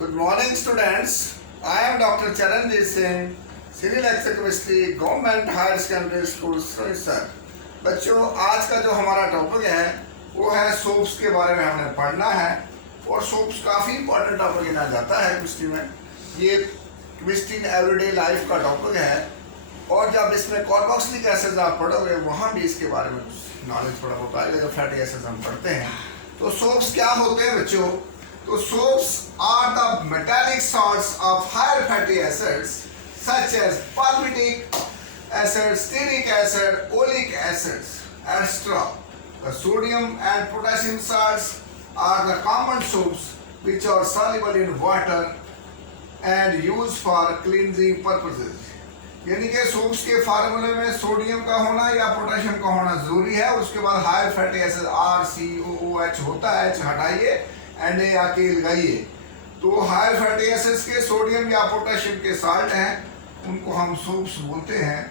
Good morning, students. I am Dr. Charanjit Singh, Senior Lecturer Chemistry, Government Higher Secondary School, sir. बच्चों, आज का जो हमारा topic है वो है सोप्स के बारे में हमें पढ़ना है। और सोप्स काफ़ी इंपॉर्टेंट टॉपिक गिना जाता है केमिस्ट्री में। ये केमिस्ट्री इन एवरीडे लाइफ का टॉपिक है। और जब इसमें कार्बोक्सिलिक एसिड आप पढ़ोगे वहाँ भी इसके बारे में कुछ नॉलेज थोड़ा बहुत आएगा। जब फैटी एसिड हम पढ़ते हैं तो सोप्स क्या होते हैं बच्चों? तो soaps are the metallic salts of higher fatty acids such as palmitic acid, stearic acid, oleic acids, etc. The sodium and potassium salts are the common soaps which are soluble in water and used for cleansing purposes. यानी कि soaps के फार्मूले में sodium का होना या potassium का होना जरूरी है। उसके बाद हायर फैटी एसिड RCOOH होता है, हटाइए Na आके लगाइए। तो हायर फैटी एसिड्स के सोडियम या पोटेशियम के साल्ट हैं, उनको हम सोप्स बोलते हैं।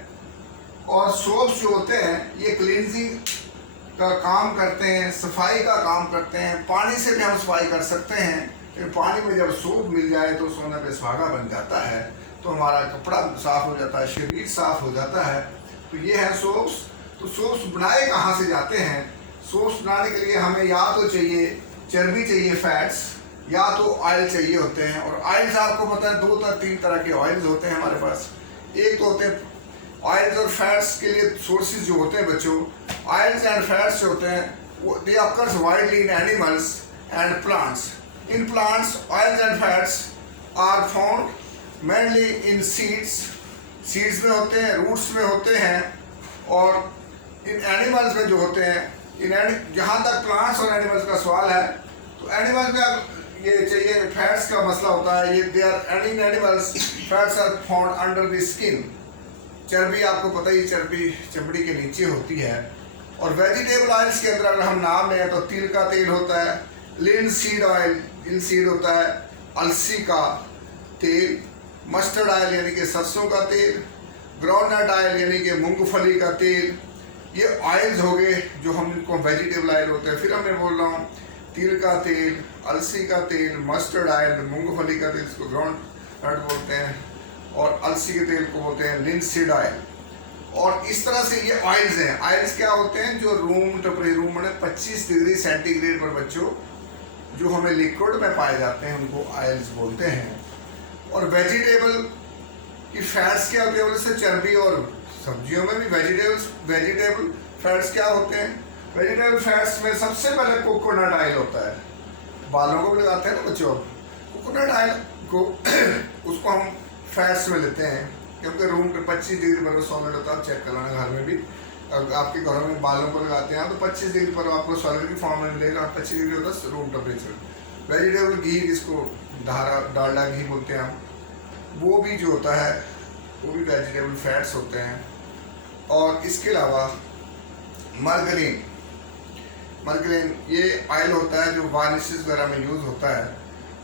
और सोप्स जो होते हैं ये क्लींजिंग का काम करते हैं, सफाई का काम करते हैं। पानी से भी हम सफाई कर सकते हैं। फिर पानी में जब सोप मिल जाए तो सोने पे सुहागा बन जाता है, तो हमारा कपड़ा साफ हो जाता है, शरीर साफ हो जाता है। तो ये है सोप्स। तो सोप्स बनाए कहाँ से जाते हैं? सोप्स बनाने के लिए हमें या तो चाहिए चर्बी, चाहिए फैट्स, या तो ऑयल चाहिए होते हैं। और ऑयल्स आपको पता है 2 या 3 तरह के ऑयल्स होते हैं हमारे पास। एक तो होते हैं ऑयल्स और फैट्स के लिए सोर्सेज जो होते हैं बच्चों, ऑयल्स एंड फैट्स जो होते हैं they occurs widely in animals and plants. In plants oils and fats are found mainly in seeds में होते हैं, रूट्स में होते हैं। और इन एनिमल्स में जो होते हैं, जहाँ तक प्लांट्स और एनिमल्स का सवाल है, तो एनिमल्स में ये चाहिए फैट्स का मसला होता है। ये they are in animals fats are found under the skin. चर्बी आपको पता ही, चर्बी चमड़ी के नीचे होती है। और वेजिटेबल ऑयल्स के अंदर अगर हम नाम लें तो तिल का तेल होता है, लिनसीड ऑयल, लिनसीड होता है, अलसी का तेल, मस्टर्ड ऑयल यानी कि सरसों का तेल, ग्राउंडनट ऑयल यानी कि मूंगफली का तेल। ये ऑयल्स हो गए जो हम इनको वेजिटेबल ऑयल होते हैं। फिर मैं बोल रहा हूँ तिल का तेल, अलसी का तेल, मस्टर्ड ऑयल, मूंगफली का तेल, इसको ग्राउंडनट बोलते हैं, और अलसी के तेल को बोलते हैं लिनसीड ऑयल। और इस तरह से ये ऑयल्स हैं। ऑयल्स क्या होते हैं? जो रूम में 25 डिग्री सेंटीग्रेड पर बच्चों जो हमें लिक्विड में पाए जाते हैं उनको ऑयल्स बोलते हैं। और वेजिटेबल की फैट्स क्या होती है? बोले चर्बी। और सब्जियों में भी वेजिटेबल फैट्स क्या होते हैं? वेजिटेबल फैट्स में सबसे पहले कोकोनट ऑयल होता है। बालों को भी लगाते हैं ना बच्चों, कोकोनट ऑयल को उसको हम फैट्स में लेते हैं, क्योंकि रूम पे 25 डिग्री पर सॉलिड होता है। चेक कराना घर में भी, आपके घरों में बालों को लगाते हैं तो 25 डिग्री पर आपको सॉलिड की फॉर्म में मिलेगा। 25 डिग्री होता है रूम टेम्परेचर। वेजिटेबल घी, जिसको डालडा घी बोलते हैं हम, वो भी जो होता है वो भी वेजिटेबल फैट्स होते हैं। और इसके अलावा मार्गरीन ये ऑयल होता है जो वार्निशेस वगैरह में यूज़ होता है।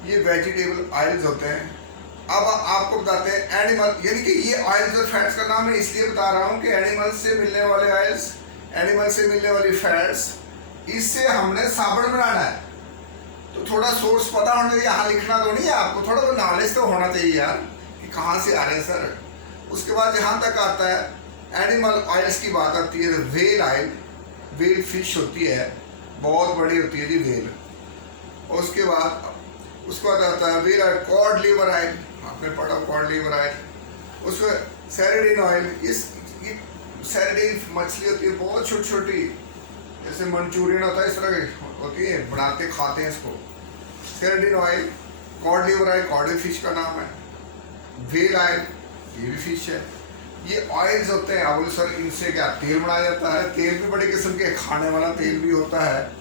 ये वेजिटेबल ऑयल्स होते हैं। अब आपको बताते हैं एनिमल, यानी कि ये ऑयल्स और फैट्स का नाम मैं इसलिए बता रहा हूँ कि एनिमल से मिलने वाले ऑयल्स, एनिमल से मिलने वाली फैट्स, इससे हमने साबुन बनाना है। तो थोड़ा सोर्स पता होना चाहिए। यहाँ लिखना तो नहीं है आपको, थोड़ा तो नॉलेज तो होना चाहिए यार कि कहाँ से आ रहे हैं सर। उसके बाद यहाँ तक आता है एनिमल ऑयल्स की बात आती है। वेल ऑयल, वेल फिश होती है, बहुत बड़ी होती है जी वेल। और उसके बाद आता है whale oil, cod liver oil, आपने पढ़ा कॉड लीवर ऑयल। उसमें सैरडीन ऑयल, ये सैरडीन मछली होती है बहुत छोटी छोटी, जैसे मंचूरियन होता है इस तरह की होती है, बनाते खाते हैं इसको। Sardine oil, cod liver oil, cod fish का नाम है। वेल ऑयल ये भी फिश है। ये ऑयल्स होते हैं। अब सर इनसे क्या तेल बनाया जाता है? तेल भी बड़े किस्म के, खाने वाला तेल भी होता है,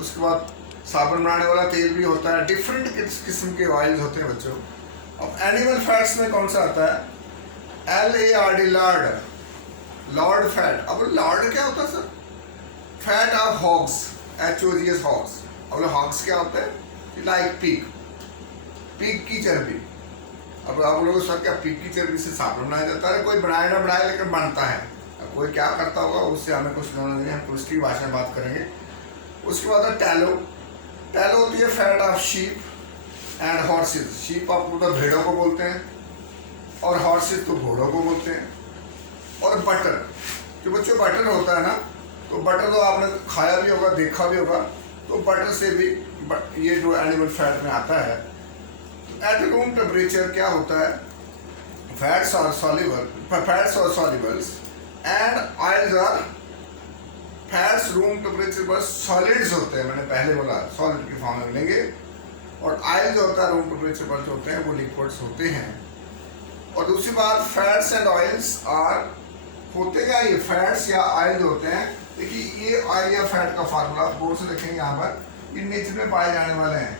उसके बाद साबुन बनाने वाला तेल भी होता है। डिफरेंट किस्म के ऑयल्स होते हैं बच्चों। अब एनिमल फैट्स में कौन सा आता है? LARD, Lord fat. अब लॉर्ड क्या होता है sir? Fat of hogs, HOGS hogs. अब हॉग्स क्या होता है? लाइक पिग की चर्बी। अब आप लोगों सर क्या पिग की चर्बी से साबुन बनाया जाता है? कोई बनाए ना बनाए लेकिन बनता है। अब कोई क्या करता होगा उससे हमें कुछ नॉलेज नहीं, हम केमिस्ट्री भाषा में बात करेंगे। उसके बाद है टैलो होती है fat of sheep. And horses, sheep आपको तो भेड़ों को बोलते हैं और हॉर्सेस तो घोड़ों को बोलते हैं। और बटर, जो बच्चों बटर होता है ना, तो बटर तो आपने खाया भी होगा, देखा भी होगा। तो बटर से भी ये जो एनिमल फैट में आता है। एट रूम टेम्परेचर क्या होता है, फैट्स और solubles and oils are, fats room temperature पर सॉलिड्स होते हैं, मैंने पहले बोला सॉलिड की फॉर्म में मिलेंगे। और ऑयल जो होता है रूम टेम्परेचर पर जो होते हैं वो लिक्विड्स होते हैं। और दूसरी बात, फैट्स एंड ऑयल्स आर, होते क्या ये फैट्स या ऑयल जो होते हैं, देखिए ये ऑयल या फैट का फार्मूला बोर्ड से देखेंगे यहाँ पर, ये नेचर में पाए जाने वाले हैं।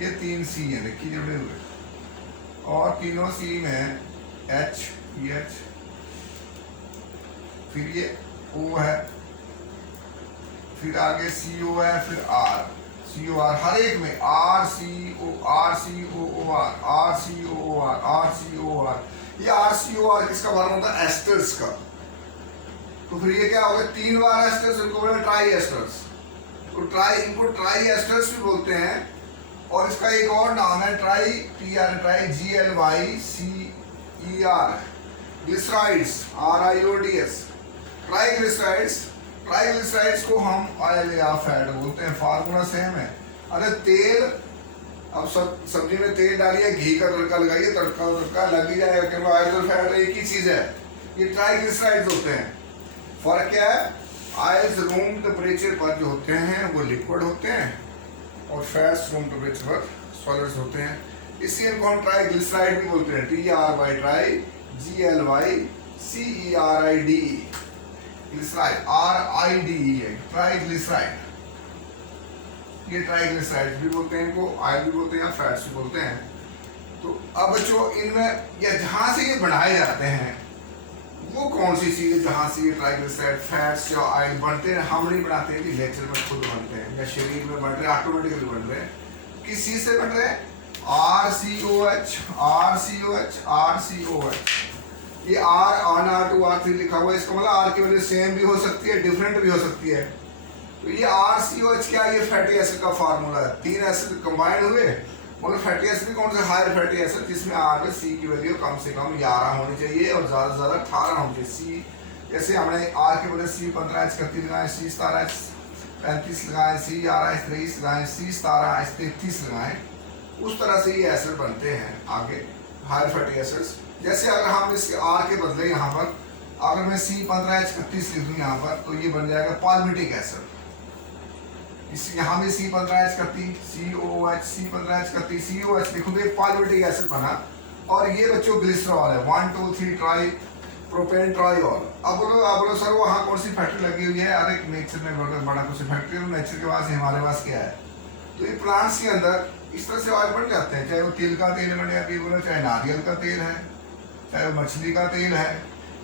ये 3 सी है, देखिए जुड़े हुए, और तीनों सी में एच, फिर ये ओ है, फिर आगे सी ओ है, फिर आर, सी ओ आर, हर एक में R C O R, R C O R, R C O R. ये आर सी ओ आर किसका फॉर्म होता है, एस्टर्स का। तो फिर ये क्या हो गया, 3 बार एस्टर्स, इनको बोलते हैं ट्राई एस्टर्स। तो इनको ट्राई एस्टर्स भी बोलते हैं। और इसका एक और नाम है try, GLYCER, glycerides, RIODS, triglycerides. Triglycerides को हम ऑयल या फैट बोलते हैं, फार्मूला सेम है। अरे तेल, अब सब्जी में तेल डालिए, घी का तड़का लगाइए, तड़का लग ही जाएगा, क्योंकि ऑयल और फैट एक ही चीज है। ये ट्राइग्लिसराइड्स होते हैं। फर्क क्या है, ऑयल्स रूम टेम्परेचर पर जो होते हैं वो लिक्विड होते हैं, और फैट्स रूम टेम्परेचर पर सॉलिड्स होते हैं। इसलिए इनको हम ट्राइग्लिसराइड भी बोलते हैं, TRY, try, GLYCERIDE, glyceride, RIDE है, ट्राइग्लिसराइड। ये ट्राइग्लिसराइड भी बोलते हैं इनको, ऑयल भी बोलते हैं या फैट्स भी बोलते हैं। तो अब जो इनमें या जहाँ से ये बनाए जाते हैं, वो कौन सी चीज़ है जहाँ से ये ट्राइग्लिसराइड, फैट्स या ऑयल बनते हैं। हम नहीं बनाते हैं कि नेचर में खुद बनते हैं या शरीर में बन रहे हैं, ऑटोमेटिकली बन रहे हैं। किस चीज़ से बन रहे हैं, RCOH, RCOH, RCOH। ये R1R2R3 लिखा हुआ है, इसका मतलब R की वैल्यू सेम भी हो सकती है, डिफरेंट भी हो सकती है। तो ये RCOH क्या है, ये फैटी एसिड का फार्मूला है। 3 एसिड कंबाइंड हुए, मगर फैटी एसिड भी कौन सा, हायर फैटी एसिड, जिसमें R में C की वैल्यू कम से कम 11 होनी चाहिए और ज़्यादा से ज़्यादा 18 होनी चाहिए। C, जैसे हमने R की वैल्यू C15H31 लगाए, C17H35 लगाए, C11H23 लगाए, C17H33 लगाए, उस तरह से ये एसिड बनते हैं आगे, हायर फैटी एसिड्स। जैसे अगर हम इसके R के बदले यहाँ पर अगर मैं C15H31 लिख दूँ यहाँ पर, तो ये बन जाएगा पाल्मिटिक एसिड। इस यहाँ में C15H31, COH, C15H31, COH लिखूँ तो ये पाल्मिटिक एसिड बना। और ये बच्चों ग्लिसरॉल है, 1 2 3 ट्राई प्रोपेन ट्राईऑल। अब बोलो सर वहाँ कौन सी फैक्ट्री लगी हुई है, अरे नेचर में बड़ा कुछ फैक्ट्री है, नेचर के पास हमारे पास क्या है। तो ये प्लांट्स के अंदर इस तरह से ऑयल बन जाते हैं, चाहे वो तिल का तेल बने, अभी बोलो चाहे नारियल का तेल है, चाहे वो मछली का तेल है,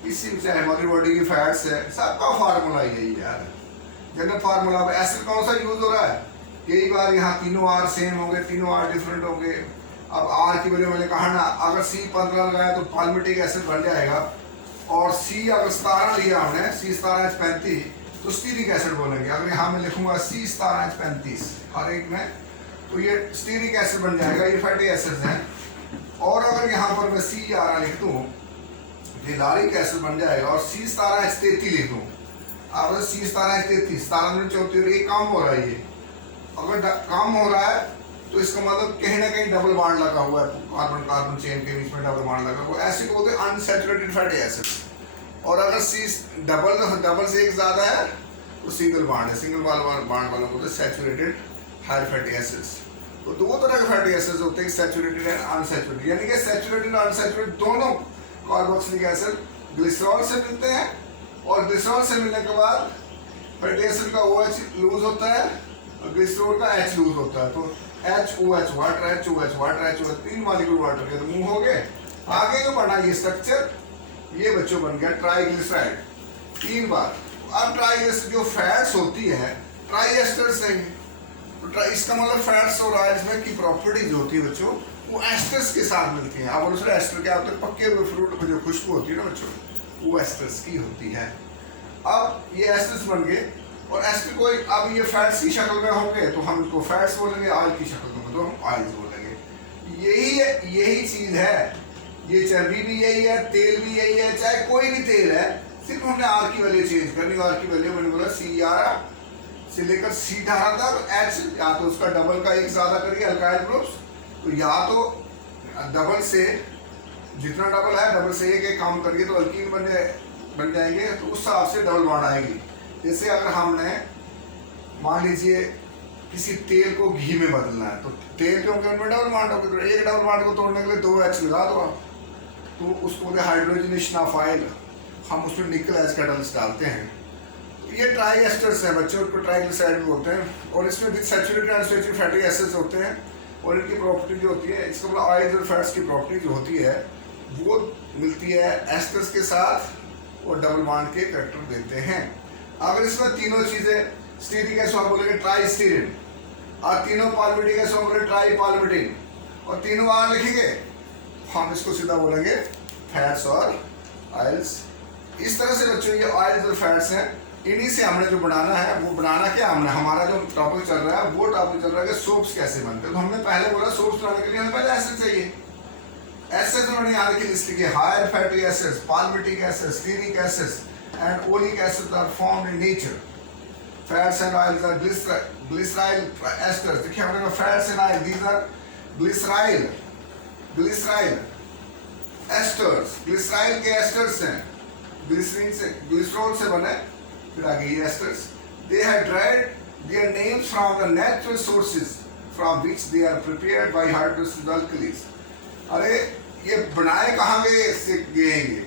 इसी चाहे हमारी बॉडी की फैट्स है, सबका फार्मूला यही है यार। General formula. अब एसिड कौन सा यूज हो रहा है, यही बार यहाँ तीनों R सेम होंगे, तीनों R डिफरेंट होंगे। अब R की वैल्यू मैंने कहा ना, अगर C15 लगाया तो पाल्मिटिक एसिड बन जाएगा, और C अगर 17 लिया हमने, C17H35, तो स्टीरिक एसिड बोलेंगे। अगर यहाँ मैं लिखूंगा C17H35 हर एक में, तो ये स्टीरिक एसिड बन जाएगा, ये फैटी एसिड्स हैं। और अगर यहाँ पर मैं C11 लिख दूँ, लारिक एसिड बन जाएगा, और C17H33 लिख दूँ, अब C17H33, 17 ये काम हो रहा है। ये अगर काम हो रहा है तो इसका मतलब कहीं ना कहीं डबल बॉन्ड लगा हुआ है, कार्बन कार्बन चेन के बीच में डबल बॉन्ड लगा हुआ है, ऐसे बोलते हैं अनसैचुरेटेड फैटी एसिड। और अगर C डबल से एक ज़्यादा है तो सिंगल बॉन्ड है, सिंगल बॉन्ड वालों को सैचुरेटेड हायर फैटी एसिड्स। तो 2 तरह के फैटी एसिड्स होते हैं, सैचुरेटेड एंड अनसैचुरेटेड। यानी कि सैचुरेटेड और अनसैचुरेटेड दोनों कार्बोक्सिलिक एसिड ग्लिसरॉल से मिलते हैं, और ग्लिसरॉल से मिलने के बाद फैटी एसिड का OH लूज होता है और ग्लिसरॉल का H लूज होता है। तो HOH water, HOH 3 molecule water के तो मूव हो गए। आगे जो बना ये स्ट्रक्चर, ये बच्चों बन गया ट्राइग्लिसराइड 3 बार। अब ट्राइग्लिसराइड जो फैट्स होती है ट्राई एस्टर्स से, तो इसका मतलब फैट्स और ऑयल्स में की प्रॉपर्टी जो होती है बच्चों, वो एस्टर्स के साथ मिलती हैं। अब दूसरा एस्टर क्या होता है, पक्के हुए फ्रूट में जो खुशबू होती है ना बच्चों, वो एस्टर्स की होती है। अब ये एस्टर्स बन गए, और एस्टर को अब ये फैट्स की शक्ल में होंगे तो हम इसको फैट्स बोलेंगे, ऑयल की शक्ल में तो हम ऑयल्स बोलेंगे। यही चीज है, ये चर्बी भी यही है, तेल भी यही है, चाहे कोई भी तेल है, सिर्फ हमने आर की वैल्यू चेंज करनी। आर की वैल्यू मैंने बोला C से लेकर C डाला था, H या तो उसका डबल का एक ज्यादा करिए अल्काइल ग्रुप्स, तो या तो डबल से जितना डबल है डबल से एक कम करिए तो अल्कीन बन जाएंगे, तो उस हिसाब से डबल बॉन्ड आएगी। जैसे अगर हमने मान लीजिए किसी तेल को घी में बदलना है, तो तेल के उनके उनमें डबल बॉन्ड होगी, तो एक डबल बॉन्ड को तोड़ने के लिए 2 H लगा दो आप, तो उसको बोलते हैं हाइड्रोजनेशन ऑफ ऑयल। हम उसमें निकल एज कैटलिस्ट डालते हैं। ये ट्राई एस्टर्स हैं बच्चों, उनको ट्राइग्लिसराइड भी बोलते हैं, और इसमें with saturated and saturated fatty acids होते हैं, और इनकी प्रॉपर्टी जो होती है, इसका मतलब ऑयल्स और फैट्स की प्रॉपर्टी जो होती है वो मिलती है एस्टर्स के साथ, और डबल बॉन्ड के कैरेक्टर देते हैं। अगर इसमें तीनों चीजें स्टीरिक एसिड हम बोलेंगे ट्राई स्टीरिन, और तीनों पालमिटिक एसिड हम बोलेंगे ट्राई पालमिटिन, और तीनों आर लिखेंगे, हम इसको सीधा बोलेंगे फैट्स और ऑयल्स। इस तरह से बच्चों ये ऑयल्स और फैट्स हैं, इन्हीं से हमने जो बनाना है, वो बनाना क्या हमने, हमारा जो टॉपिक चल रहा है वो टॉपिक चल रहा है कि सोप्स कैसे बनते हैं। तो हमने पहले बोला सोप्स बनाने के लिए हमें पहले एसिड चाहिए। एसिड्स उन्होंने यहाँ की लिस्ट लिखी, higher fatty acids, palmitic acids, stearic acids and oleic acids are formed in nature. Fats and oils are glyceryl esters. देखिए हमने fats and oil, these are glyceryl esters, glyceryl के esters हैं, glycerol से बने। फिर आगे ये esters, they had derived their names from the natural sources from which they are prepared by hydrolysis alkalis। अरे ये बनाए कहाँ गए से गए ये,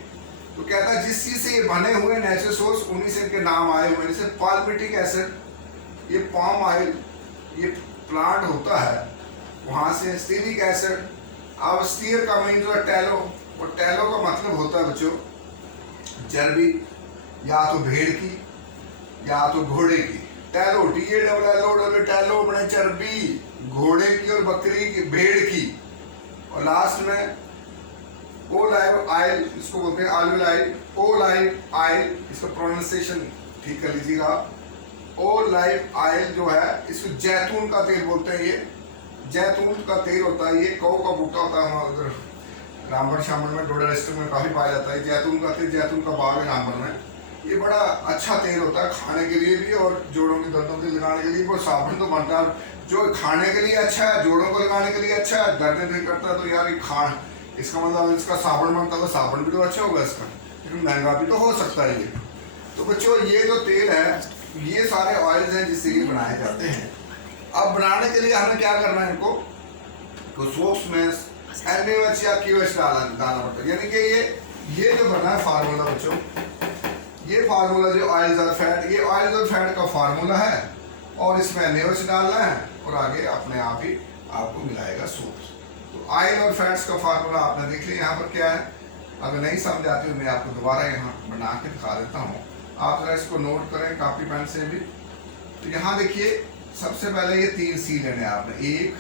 तो कहता है जिस चीज से ये बने हुए नेचुरल सोर्स, उन्हीं से इनके नाम आए हुए। जैसे पाल्मिटिक एसिड, ये पाम ऑयल, ये प्लांट होता है वहां से। स्टीरिक एसिड, अब स्टीयर का मीन जो है टैलो, और टैलो का मतलब होता है बच्चों चर्बी, या तो भेड़ की या तो घोड़े की। टैलो, TALLO, टैलो बने चर्बी, घोड़े की और बकरी की, भेड़ की। और लास्ट में ओलाइव ऑयल, इसको बोलते हैं ऑलिव ऑयल, ओलाइव ऑयल, इसका प्रोनाउंसिएशन ठीक कर लीजिएगा। ओलाइव ऑयल जो है, इसको जैतून का तेल बोलते हैं। ये जैतून का तेल होता है, ये कौ का बूटा होता है, हमारे उधर रामबन शामन में, डोडा डिस्ट्रिक्ट में काफी पाया जाता है जैतून का तेल। जैतून का बाग है रामबन में। ये बड़ा अच्छा तेल होता है खाने के लिए भी, और जोड़ों के दर्दों के लगाने के लिए। वो साबुन तो बनता है जो खाने के लिए अच्छा है, जोड़ों को लगाने के लिए अच्छा है, दर्द नहीं करता, तो यार ये खान, इसका मतलब इसका साबुन बनता है, साबुन भी तो अच्छा होगा इसका, लेकिन महंगा भी तो हो सकता है ये। तो बच्चों ये जो तेल है, ये सारे ऑयल्स हैं जिससे ये बनाए जाते हैं। अब बनाने के लिए हमें क्या करना है, इनको तो सोप्स में NaOH या QH डालना पड़ता है। यानी कि ये जो बना है फार्मूला बच्चों, ये फार्मूला जो ऑयल्स और फैट, ये ऑयल्स और फैट का फार्मूला है, और इसमें NaOH डालना है, और आगे अपने आप ही आपको मिलाएगा सोप्स। तो ऑयल और फैट्स का फार्मूला आपने देख लिया। यहाँ पर क्या है, अगर नहीं समझ आती तो मैं आपको दोबारा यहाँ बना के दिखा देता हूँ, आप जरा इसको नोट करें कापी पेन से भी। तो यहाँ देखिए, सबसे पहले ये 3 C लेने आपने, 1,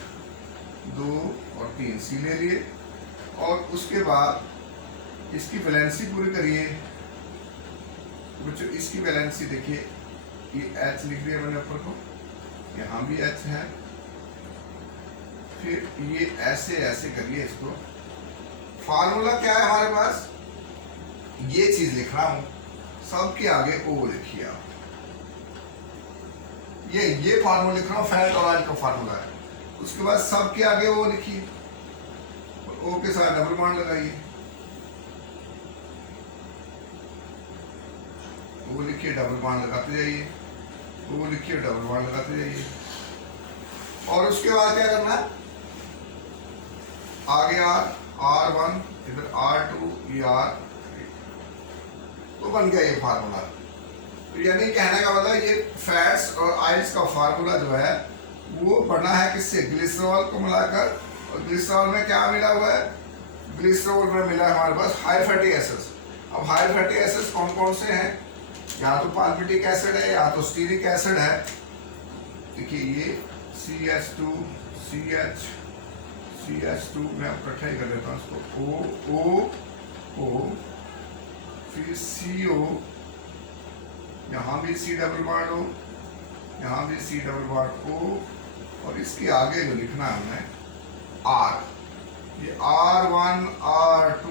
2 और 3 C ले लिए, और उसके बाद इसकी वैलेंसी पूरी करिए बच्चों। इसकी वैलेंसी देखिए, ये H लिख दिया मैंने ऊपर को, यहाँ भी H है, फिर ये ऐसे ऐसे करिए इसको। फार्मूला क्या है हमारे पास, ये चीज लिख रहा हूं, सबके आगे O लिखिए आप। ये फार्मूला लिख रहा हूं, फैट और ऑयल का फार्मूला है। उसके बाद सबके आगे O लिखिए, और O के साथ डबल बॉन्ड लगाइए। वो लिखिए, डबल बॉन्ड लगाते जाइए, वो लिखिए, डबल बॉन्ड लगाते जाइए। और उसके बाद क्या करना है, आगे R1, इधर R2, ये R3, तो बन गया ये फार्मूला। तो यानी कहने का मतलब ये फैट्स और ऑयल्स का फार्मूला जो है वो बना है किससे, ग्लिसरॉल को मिलाकर। और ग्लिसरॉल में क्या मिला हुआ है, ग्लिसरॉल में मिला है हमारे पास हाई फैटी एसिड्स। अब हाई फैटी एसिड्स कौन कौन से हैं, या तो पाल्मिटिक एसिड है या तो स्टीरिक एसिड है। देखिए ये CH2, CH2 मैं इकट्ठा ही कर देता हूँ इसको, O, फिर CO, यहाँ भी C डबल बॉन्ड O, यहाँ भी C डबल बॉन्ड O, और इसके आगे जो लिखना है हमने R। ये R1 R2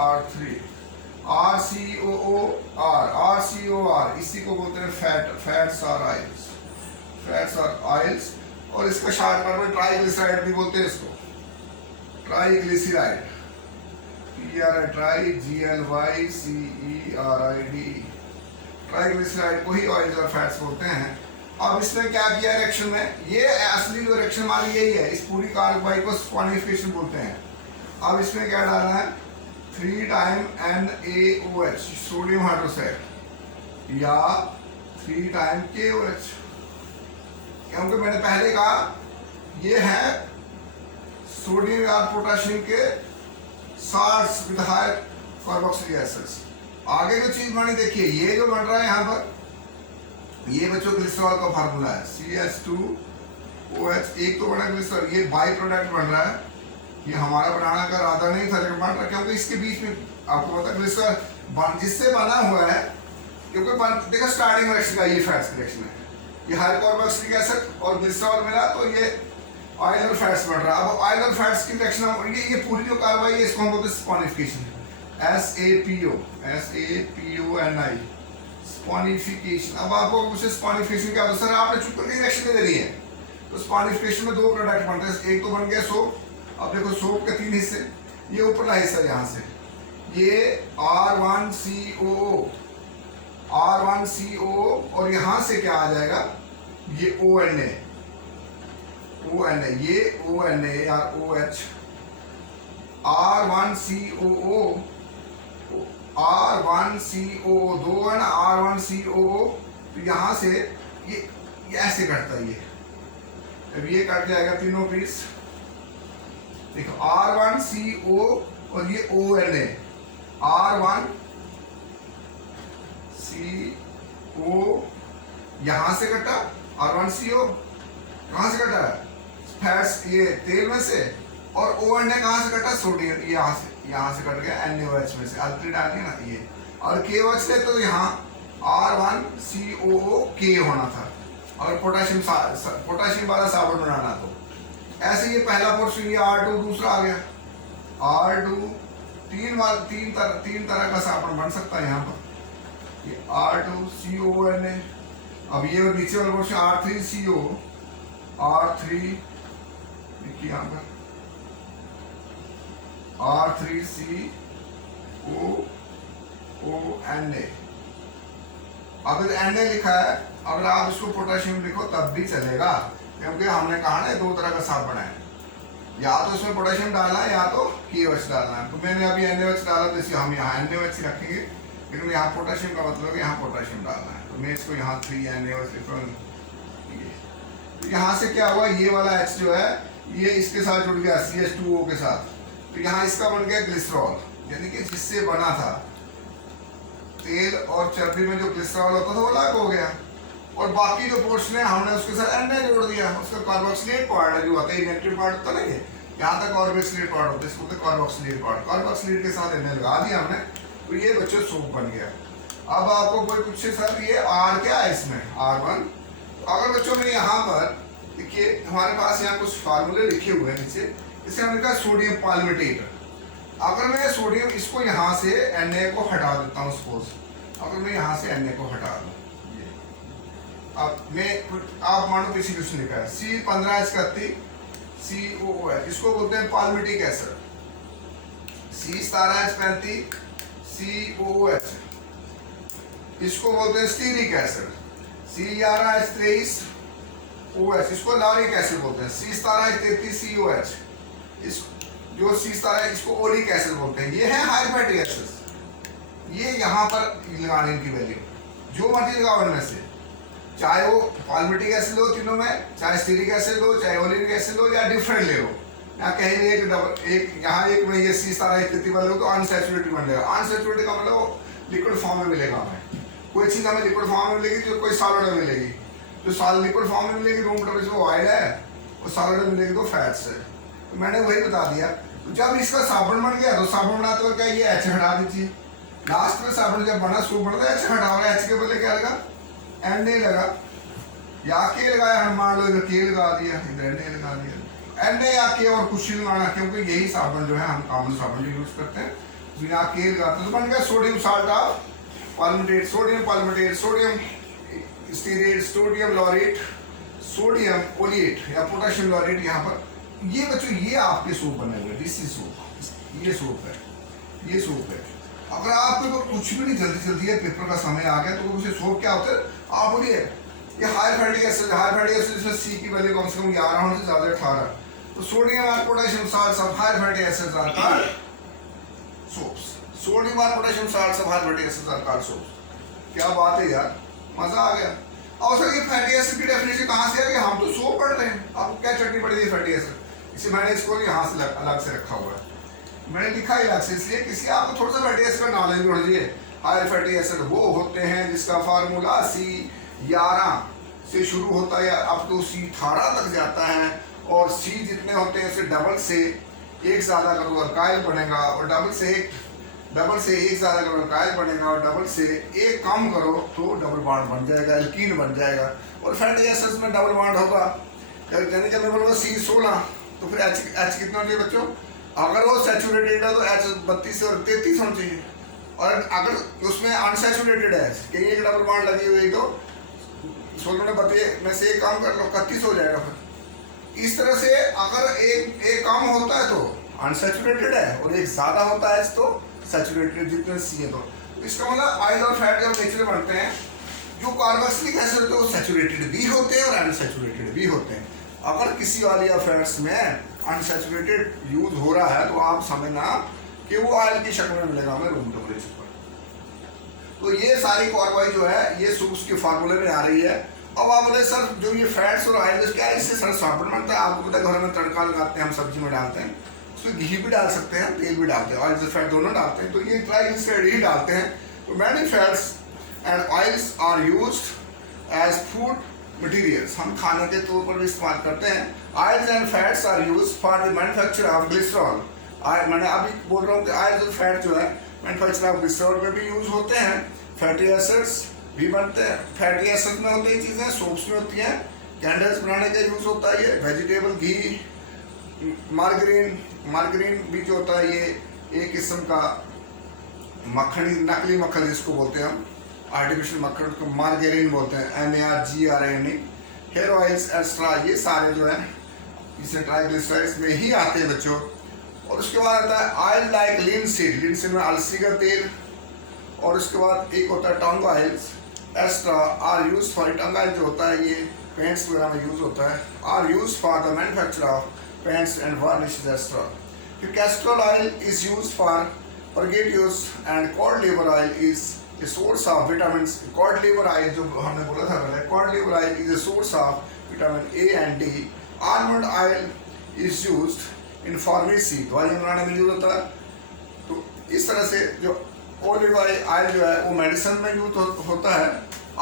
R3 RCOR इसी को बोलते हैं फैट्स और ऑयल्स। और इसका शॉर्टकट में ट्राइग्लिसराइड भी बोलते हैं इसको, ट्राइग्लिसराइड, TRIGLYCERID, ट्राइग्लिसराइड को ही ऑयल्स और फैट्स बोलते हैं। अब इसमें क्या किया रिएक्शन में, ये असली जो रिएक्शन हमारी यही है, इस पूरी कार्बोहाइड्रेट को सॉनिफिकेशन बोलते हैं। अब इसमें क्या डालना है, 3 टाइम NaOH सोडियम हाइड्रोक्साइड या 3 टाइम KOH, क्योंकि मैंने पहले कहा ये है सोडियम या पोटेशियम के salts with high carboxylic acids. आगे जो चीज बनी देखिए, ये जो बन रहा है यहाँ पर, ये बच्चों ग्लिसरॉल का फार्मूला है CH2OH, एक तो बना ग्लिसरॉल, ये बाई प्रोडक्ट बन रहा है। ये हमारा बनाना का इरादा नहीं था लेकिन बन रहा, क्योंकि इसके बीच में आपको पता ग्लिसरॉल जिससे बना हुआ है, क्योंकि देखो स्टार्टिंग रिएक्शन का ये फैट्स रिएक्शन है, ये हाई कार्बोक्सिलिक एसिड और ग्लिसरॉल मिला तो ये ऑयल और फैट्स बन रहा है। अब ऑयल और फैट्स की रिएक्शन ये पूरी जो कार्बोहाइड्रेट है इसको हम बोलते हैं स्पॉनिफिकेशन, SAPONI स्पॉनिफिकेशन। अब आपको कुछ स्पॉनिफिकेशन क्या होता है, सर आपने चुप करके रिएक्शन दे रही है, तो स्पॉनिफिकेशन में 2 प्रोडक्ट बनते हैं, एक तो बन गया सोप। अब देखो सोप के 3 हिस्से, ये ऊपरला हिस्सा यहाँ से, ये R1COO और यहाँ से क्या आ जाएगा, ये ONA, ये ONA या OH, R1COO 2 है ना, R1COO, तो यहाँ से ये ऐसे कटता है, ये अब ये कट जाएगा तीनों पीस। देखो R1CO और ये ONA, R1CO यहाँ से कटा, R1CO कहाँ से कटा, फैट्स ये तेल में से, और ONA कहाँ से कटा, सोडियम, यहाँ से कट गया NaOH में से, अल्टरी डालिए ना ये, और KOH ले तो यहाँ R1COOK होना था, और पोटेशियम वाला साबुन बनाना, तो ऐसे ये पहला पोर्शन, ये R2 दूसरा आ गया, R2 तीन तरह का साबुन बन सकता है यहाँ पर, ये R2CONA। अब ये नीचे वाला पोर्शन R3CO, R3 देखिए यहाँ पर R3COONA। अब Na लिखा है, अगर आप इसको पोटेशियम लिखो तब भी चलेगा, क्योंकि हमने कहा ना 2 तरह का साफ बनाया, या तो इसमें पोटेशियम डालना है या तो KOH डालना है। तो मैंने अभी NaOH डाला, तो इसे हम यहाँ NaOH ही रखेंगे, लेकिन यहाँ पोटेशियम का मतलब यहाँ पोटेशियम डालना है, तो मैं इसको यहाँ 3 NaOH लिख रहा हूँ। तो यहाँ से क्या हुआ, ये वाला H जो है ये इसके साथ जुड़ गया CH2O के साथ, तो यहाँ इसका बन गया ग्लिसरॉल, यानी कि जिससे बना था तेल और चर्बी में जो ग्लिसरॉल होता था वो अलग हो गया, और बाकी जो पोर्शन है हमने उसके साथ Na जोड़ दिया, उसका कार्बोक्सिलेट पार्ट है जो होता है, नेगेटिव पार्ट होता है, यहाँ तक कार्बोक्सिलेट पार्ट होता है, इसको बोलते हैं कार्बोक्सिलेट पार्ट, कार्बोक्सिलेट के साथ Na लगा दिया हमने, तो ये बच्चों सोप बन गया। अब आपको कोई पूछे सर ये R क्या है इसमें, R1, तो अगर बच्चों में यहाँ पर देखिए हमारे पास यहाँ कुछ फार्मूले लिखे हुए हैं नीचे, इसे हमने कहा सोडियम पाल्मिटेट। अगर मैं सोडियम इसको यहाँ से Na को हटा देता हूँ, सपोज अगर मैं यहाँ से Na को हटा दूँ, अब मैं आप मानो पीछे क्वेश्चन लिखा है C15H31 COOH, इसको बोलते हैं पाल्मिटिक एसिड, C17H35 COOH, इसको बोलते हैं स्टीरिक एसिड, C11H23 OH, इसको लॉरिक एसिड बोलते हैं, C17H33 COH, जो C17 इसको ओलिक एसिड बोलते हैं। ये है हाई फैटी एसिड्स, ये यहाँ पर लगाने की वैल्यू जो मर्जी लगाओ इनमें से, चाहे वो पाल्मिटिक एसिड लो तीनों में, चाहे स्टीरिक एसिड लो, चाहे ओलिक एसिड लो, या डिफरेंट ले लो, या कहीं एक यहाँ एक में ये C17H33 वाले हो तो अनसैचुरेटेड बन जाएगा। अनसैचुरेटेड का मतलब लिक्विड फॉर्म में मिलेगा हमें, कोई चीज़ हमें लिक्विड फॉर्म में मिलेगी तो कोई सॉलिड में मिलेगी, जो लिक्विड फॉर्म में मिलेगी रूम टेम्परेचर वो ऑयल है, और सॉलिड में मिलेगी तो फैट्स है। तो मैंने वही बता दिया। तो जब इसका साबुन बन गया तो साबुन बनाते वक्त क्या ये H हटा दीजिए, लास्ट में साबुन जब बना सूप बनता है H हटाओ, H के बदले क्या लगा, Na लगा, या K लगाया, हम मान लो इधर K लगा दिया, इधर Na लगा दिया, NA या K और कुछ नहीं लगाना, क्योंकि यही साबुन जो है हम कॉमन साबुन जो यूज करते हैं बिना K लगाते। तो बन गया sodium salt of palmitate, sodium palmitate, sodium stearate, sodium laurate, sodium oleate या पोटेशियम लॉरेट। यहाँ पर ये बच्चों ये आपके सोप बने हुए, दिस इज सोप, ये सोप है, ये सोप है। अगर आपको तो कुछ भी नहीं जल्दी है, पेपर का समय आ गया, तो उसे सोप क्या होता है आप बोलिए, ये high fatty acid, high fatty acid जिसमें C की वैल्यू कम से कम 11 होने से ज़्यादा 18। तो सोडियम और potassium salts of high fatty acids are called soaps. Sodium और potassium salts of high fatty acids are called soaps. क्या बात है यार, मजा आ गया। और सर ये फैटी एसिड की डेफिनेशन कहाँ से आ गई, हम तो सोप पढ़ रहे हैं, आपको क्या चटनी पड़ी है फैटी एसिड, इसे मैंने इसको यहाँ से अलग से रखा हुआ है, मैंने लिखा ही अलग से इसलिए किसी आपको थोड़ा सा फैटी एसिड का नॉलेज जोड़ दिए। हाई फैटी एसिड वो होते हैं जिसका फार्मूला C11 से शुरू होता है अब तो C18 तक जाता है, और C जितने होते हैं उसे डबल से एक ज़्यादा करो अल्काइल बनेगा, और डबल से एक ज़्यादा करो अल्काइल बनेगा, और डबल से एक कम करो तो डबल बॉन्ड बन जाएगा, एल्कीन बन जाएगा। और फैटी एसिड्स में डबल बॉन्ड होगा, यानी जब मैं बोलूँगा C16 तो फिर H कितना होना चाहिए बच्चों, अगर वो सैचुरेटेड है तो H 32 और 33 होना चाहिए, और अगर उसमें अनसैचुरेटेड है कहीं एक डबल बॉन्ड लगी हुई तो 16 में 32 में से एक कम कर लो 31 हो जाएगा। फिर इस तरह से अगर एक कम होता है तो अनसैचुरेटेड है, और एक ज़्यादा होता है तो सैचुरेटेड, जितने C है। तो इसका मतलब ऑयल और फैट जब नेचुरल बनते हैं, जो कार्बोक्सिलिक एसिड होते हैं वो सैचुरेटेड भी होते हैं और अनसैचुरेटेड भी होते हैं। अगर किसी ऑयल या फैट्स में अनसैचुरेटेड यूज हो रहा है तो आप समझना कि वो ऑयल की शक्ल में मिलेगा हमें रूम टेम्परेचर पर। तो ये सारी कार्रवाई जो है ये सूप्स के फार्मूले में आ रही है। अब आप बोले सर जो ये फैट्स और ऑयल क्या है, इससे सर साबुन बनता है, आपको पता है घर में तड़का लगाते हैं हम, सब्जी में डालते हैं, उसमें घी भी डाल सकते हैं, तेल भी डालते हैं, ऑयल से फैट दोनों डालते हैं। तो ये ट्राइग्लिसराइड ही डालते हैं। तो many fats and oils are used as food materials, हम खाने के तौर पर भी इस्तेमाल करते हैं। Oils and fats are used for the manufacture of glycerol. मैंने अभी बोल रहा हूँ कि ऑयल्स और फैट जो है मैन्युफैक्चर ऑफ ग्लिसरॉल में भी यूज होते हैं। फैटी एसिड्स भी बनते हैं, फैटी एसिड में होती है चीज़ें, सोप्स में होती हैं, कैंडल्स बनाने का यूज होता है। ये वेजिटेबल घी, मार्गरीन भी जो होता है ये एक किस्म का मक्खनी, नकली मक्खन जिसको बोलते हैं हम, आर्टिफिशियल मक्खन को मार्गरीन बोलते हैं, MARGRIN। हेयर ऑयल्स एक्स्ट्रा, ये सारे जो है इसे ट्राइग्लिसराइड्स में ही आते हैं बच्चों। और उसके बाद आता है ऑयल लाइक लिनसीड, लिनसीड में अलसी का तेल, और उसके बाद एक होता है tung oils extra are use for, tung oil जो होता है ये पेंट्स वगैरह में यूज होता है, are use for the manufacture of paints and varnishes extra. फिर castor oil is use for purgatives and cod liver oil is a source of vitamins. Cod liver oil जो हमने बोला था पहले, cod liver oil is a source of vitamin A and D. Almond oil is used in pharmacy, दवाई बनाने में use होता है। तो इस तरह से जो olive oil जो है वो मेडिसिन में यूज होता है।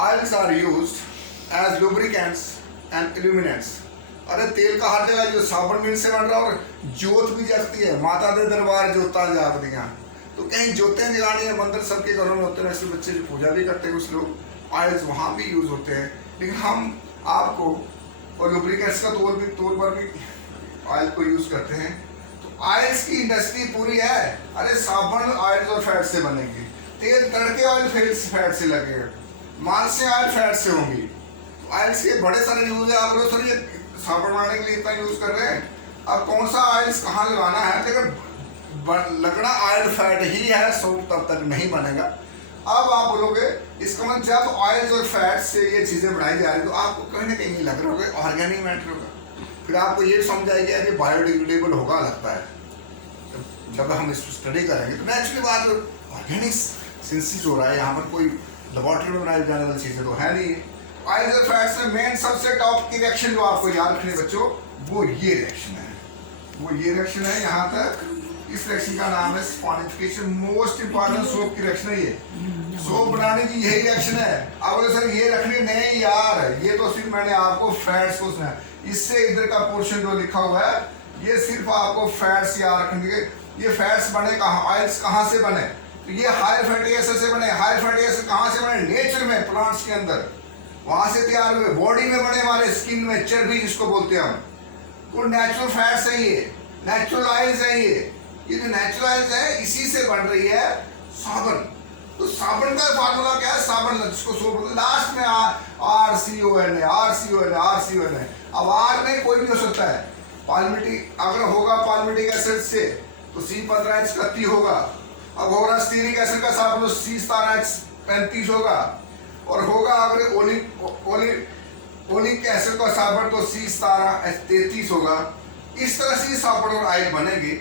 Oils are used as lubricants and illuminants. अरे तेल का हर जगह जो साबुन मिल से बन रहा है, और जोत भी जगती है, माता दे दरबार जोता जाग दिया। तो कहीं जोतें जगानी है, मंदिर सबके घरों में होते हैं, ऐसे बच्चे जो पूजा भी करते हैं कुछ लोग, ऑयल्स वहाँ भी यूज होते हैं। लेकिन हम आपको और लुब्रिकेंट्स का तौर पर भी ऑयल को यूज करते हैं। तो ऑयल्स की इंडस्ट्री पूरी है। अरे साबुन ऑयल्स और फैट से बनेगी, तेल तड़के ऑयल फैट से लगेगा, माल से ऑयल फैट से होंगी। ऑयल्स के बड़े सारे यूज है। आप लोग सर ये साबुन बनाने के लिए इतना यूज कर रहे हैं, अब कौन सा ऑयल्स कहाँ लगाना है, लेकिन लगना ऑयल फैट ही है, सोप तब तक नहीं बनेगा। अब आप बोलोगे इसका मतलब जब ऑयल्स और फैट से ये चीज़ें बनाई जा रही तो आपको कहीं ना कहीं लग रहा होगा ऑर्गेनिक मैटर होगा। फिर आपको ये समझ आएगी कि बायोडिग्रेडेबल होगा लगता है। जब हम इसको स्टडी करेंगे तो नेचुरली बात ऑर्गेनिक सिंथेसिस हो रहा है, यहाँ पर कोई लेबोरेटरी में बनाई जाने वाली चीज़ें तो है नहीं। ऑयल्स और फैट्स में मेन सबसे टॉप की रिएक्शन जो आपको याद रखनी बच्चों, वो ये रिएक्शन है, यहाँ तक। इस रिएक्शन का नाम है सॉनिफिकेशन। मोस्ट इंपॉर्टेंट सोप की रिएक्शन है ये। सोप बनाने की यही रिएक्शन है। अब बोले सर ये रखनी नहीं यार, ये तो सिर्फ मैंने आपको फैट्स को सुना, इससे इधर का पोर्शन जो लिखा हुआ है ये सिर्फ आपको फैट्स याद रखेंगे। ये फैट्स बने कहाँ, ऑयल्स कहाँ से बने, तो ये हाई फैटी एसिड से बने। हाई फैटी एसिड कहाँ से बने, नेचर में, प्लांट्स के अंदर, वहां से तैयार हुए। बॉडी में बने हमारे स्किन में, चर्बी जिसको बोलते हैं हम, वो नेचुरल फैट्स है, ये नेचुरल ऑयल्स है, ये जो नेचुरल ऑयल्स है इसी से बन रही है साबुन। तो साबुन का फार्मूला क्या है? साबुन जिसको सोप लास्ट में RCON है, RCON है, RCON है। अब R में कोई भी हो सकता है, पाल्मिटिक अगर होगा पाल्मिटिक एसिड से तो C15H31 होगा। अब हो रहा स्टीरिक एसिड का साबुन तो C17H35 होगा, और होगा अगर ओलिक एसिड का साबुन तो C17H33 होगा। इस तरह से साबुन और ऑयल बनेगी।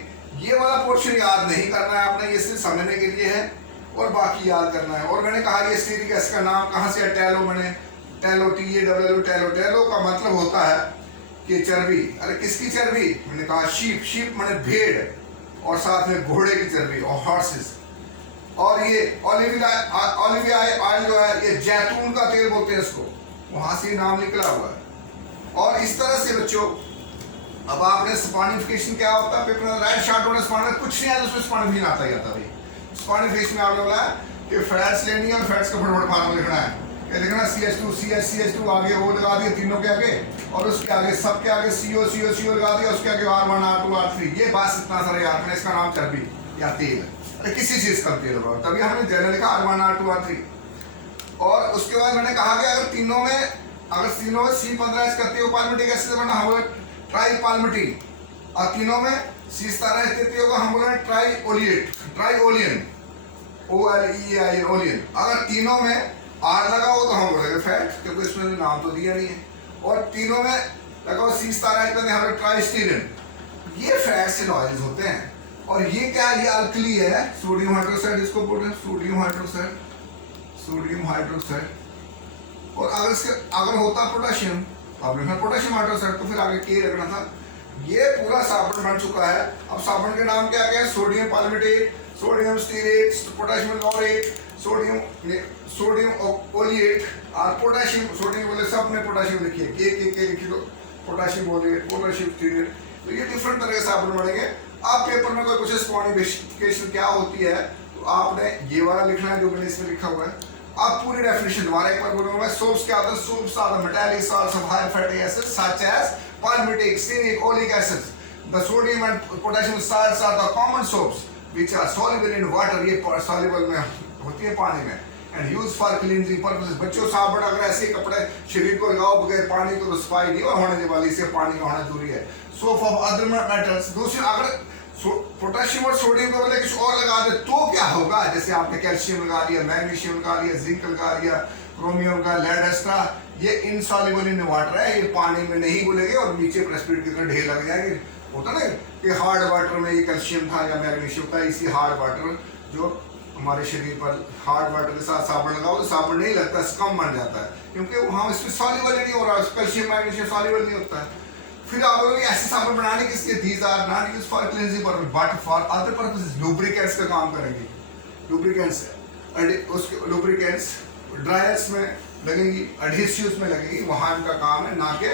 ये वाला पोर्शन याद नहीं करना है आपने, ये सिर्फ समझने के लिए है और बाकी याद करना है। और मैंने कहा ये स्टीरिक एसिड का नाम कहाँ से है? टैलो बने, टैलो TALLO टैलो। टैलो का मतलब होता है कि चर्बी। अरे किसकी चर्बी? मैंने कहा शीप, शीप माने भेड़, और साथ में घोड़े की चर्बी और हॉर्सेस। और ये ऑलिविया ऑयल जो है ये जैतून का तेल बोलते हैं इसको, वहां से नाम निकला हुआ है। और इस तरह से बच्चों अब आपने स्पॉनिफिकेशन क्या होता है? पेपर राइट शार्ट होने स्पॉन कुछ नहीं आता, उसमें स्पॉनिफिकेशन आता ही आता भाई। स्पॉनिफिकेशन में आपने बोला कि फैट्स लेनी है और फैट्स का फटाफट फार्मूला लिखना है। क्या लिखना? CH2 आगे O लगा दिया तीनों के आगे, और उसके आगे सबके आगे CO लगा दिया, उसके आगे R1 R2 R3। ये बस इतना सारा याद करना। इसका नाम चर्बी या तेल, अरे किसी चीज का तेल होगा, तभी हमने जनरल लिखा R1 R2 R3। और उसके बाद मैंने कहा कि अगर तीनों में C15H31 पाल्मिटिक एसिड बना, हम बोले ट्राई पाल्मिटिक, और तीनों में C17H33 होगा, हम बोले ट्राइओलियन ओलियन। अगर तीनों में R लगा हो तो हम बोलेंगे फैट, क्योंकि इसमें नाम तो दिया नहीं है। और तीनों में लगाओ C17H पे हम ट्राइस्टीरिन। ये फैट्स एंड ऑयल्स होते हैं। और ये क्या है? ये अल्कली है, सोडियम हाइड्रोक्साइड इसको बोलते हैं, सोडियम हाइड्रोक्साइड। और अगर होता पोटेशियम, अब लिखना पोटेशियम हाइड्रोक्साइड, तो फिर आगे के रखना था। ये पूरा साबुन बन चुका है। अब साबुन के नाम क्या क्या है? Sodium palmitate, sodium stearate, potassium laurate, sodium oleate और पोटेशियम। सोडियम बोले सब में पोटेशियम लिखिए, के लिखी तो पोटेशियम ओलिएट, पोटेशियम स्टीरेट। तो ये डिफरेंट तरह के साबुन बनेंगे। आप पेपर में कोई पूछे स्पॉनिफिकेशन क्या होती है, तो आपने ये वाला लिखना है जो मैंने इसमें लिखा हुआ है। अब पूरी डेफिनेशन दोबारा एक बार बोलूंगा। सोप्स क्या होता है? Soaps are the metallic salts of high fatty acids such as palmitic, stearic, oleic acids. The sodium and potassium salts are the common soaps which are soluble in water. ये soluble में होती है पानी में, and used for cleansing purposes. बच्चों साबुन अगर ऐसे कपड़े शरीर को लगाओ बगैर पानी को तो सफाई नहीं होने वाली, इससे पानी का होना जरूरी है। सोप ऑफ अदर मेटल्स, दूसरे अगर पोटेशियम और सोडियम को बदले कुछ और लगा दे तो क्या होगा? जैसे आपने कैल्शियम लगा दिया, मैग्नीशियम लगा दिया, जिंक लगा दिया, क्रोमियम का, लेड एक्स्ट्रा, ये इनसॉल्युबल इन वाटर है, ये पानी में नहीं घुलेंगे और नीचे प्रेसिपिटेट की तरह ढेर लग जाएंगे। होता ना कि हार्ड वाटर में ये कैल्शियम था या मैग्नीशियम था, इसी हार्ड वाटर जो हमारे शरीर पर हार्ड वाटर के साथ साबुन लगाओ तो साबुन नहीं लगता, स्कम बन जाता है, क्योंकि वहाँ इसमें सॉल्युबल नहीं हो रहा, कैल्शियम मैग्नीशियम सॉल्युबल नहीं होता है। फिर आप बोलोगे ऐसे साबुन बनाने के लिए these are not used for cleansing purpose but for other purposes. Lubricants का काम करेंगे, लुब्रिकेंट्स उसके लुब्रिकेंट्स ड्रायर्स में लगेंगी, एडहेसिव्स में लगेंगी, वहां इनका काम है ना कि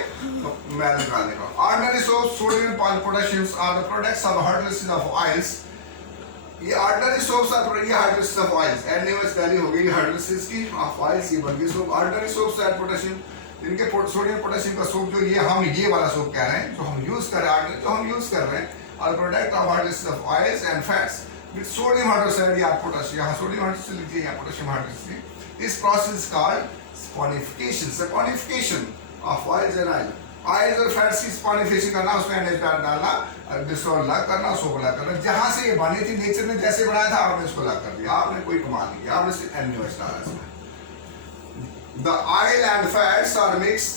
मैल निकालने का। Ordinary soap, sodium and potassium are the products of hydrolysis of oils. ये ऑर्डिनरी सोप्स आर ये hydrolysis of oils, NH value हो गई हाइड्रोलिसिस की ऑफ ऑयल्स, ये बन गई soap. Ordinary soaps and potassium, इनके सोडियम पोटेशियम का सोप जो ये वाला सोप कह रहे हैं जो हम यूज कर रहे हैं, और product of hydrolysis of oils and fats with sodium hydroxide या पोटेशियम, यहाँ सोडियम हाइड्रोक्साइड लिखिए या potassium hydroxide. This process is called sponification. Saponification of oils and oil. Oils और fats की sponification करना, उसमें NH डालना, डिस्टॉल लग करना, सोप लग करना। जहाँ से ये बनी थी, नेचर ने जैसे बनाया था, आपने इसको लग कर दिया, आपने कोई कमाल नहीं किया, आपने सिर्फ NH डाला इसमें। The oil and fats are mixed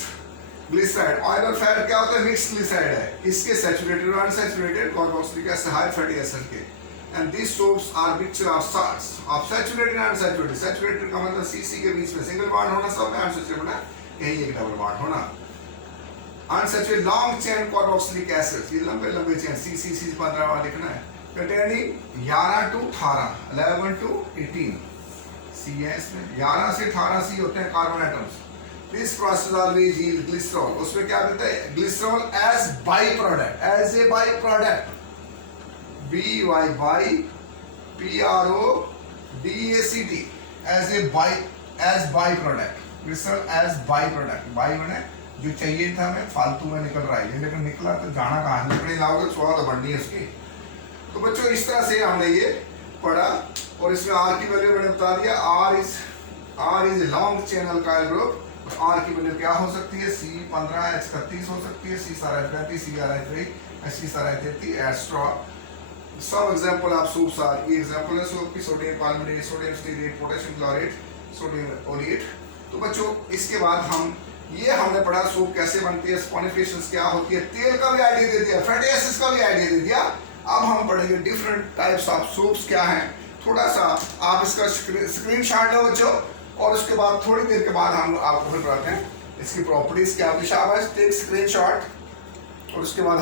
glyceride. Oil और fat क्या होता है? Mixed glyceride है। किसके? Saturated और unsaturated carboxylic acid, high fatty acid के। And these soaps are mixture of salts of saturated and unsaturated. Saturated का मतलब CC के बीच में सिंगल बॉन्ड होना, सब में unsaturated होना, यही एक डबल बॉन्ड होना। Unsaturated long chain carboxylic acids, ये लंबे चेन CC 15 वाला लिखना है, containing 11 to 18, 11 to 18 C है इसमें, 11 से 18 C होते हैं carbon atoms. This process always yield glycerol. उसमें क्या कहते हैं? Glycerol as byproduct, as a byproduct. BY PRODUCT as byproduct. Glycerol as byproduct. By माने जो चाहिए था हमें फालतू में निकल रहा है ये, लेकिन निकला तो जाना कहाँ है, लकड़ी लाओगे स्वाद बढ़नी है उसकी। तो बच्चों इस तरह से हमने ये पढ़ा, और इसमें आर की वैल्यू मैंने बता दिया, R is long chain alkyl group. R की वैल्यू क्या हो सकती है, C15 H31 हो सकती है, C35 CRI3 SC33 एस्ट्रा। सब एग्जांपल आप सूप्स आर, ये एग्जांपल है सूप की, sodium palmitate, sodium stearate, potassium chlorate, sodium oleate. तो बच्चों इसके बाद हमने पढ़ा सूप कैसे बनती है, स्पॉनिफिकेशंस क्या होती है, तेल का भी आइडिया दे दिया, फैटी एसिड्स का भी आइडिया दे दिया। अब हम पढ़ेंगे डिफरेंट टाइप्स ऑफ सूप्स क्या हैं। थोड़ा सा आप इसका स्क्रीनशॉट लो बच्चों, और उसके बाद थोड़ी देर के बाद हम आपको फिर पढ़ाते हैं इसकी प्रॉपर्टीज क्या होती है। शाबाश, टेक स्क्रीनशॉट, और उसके बाद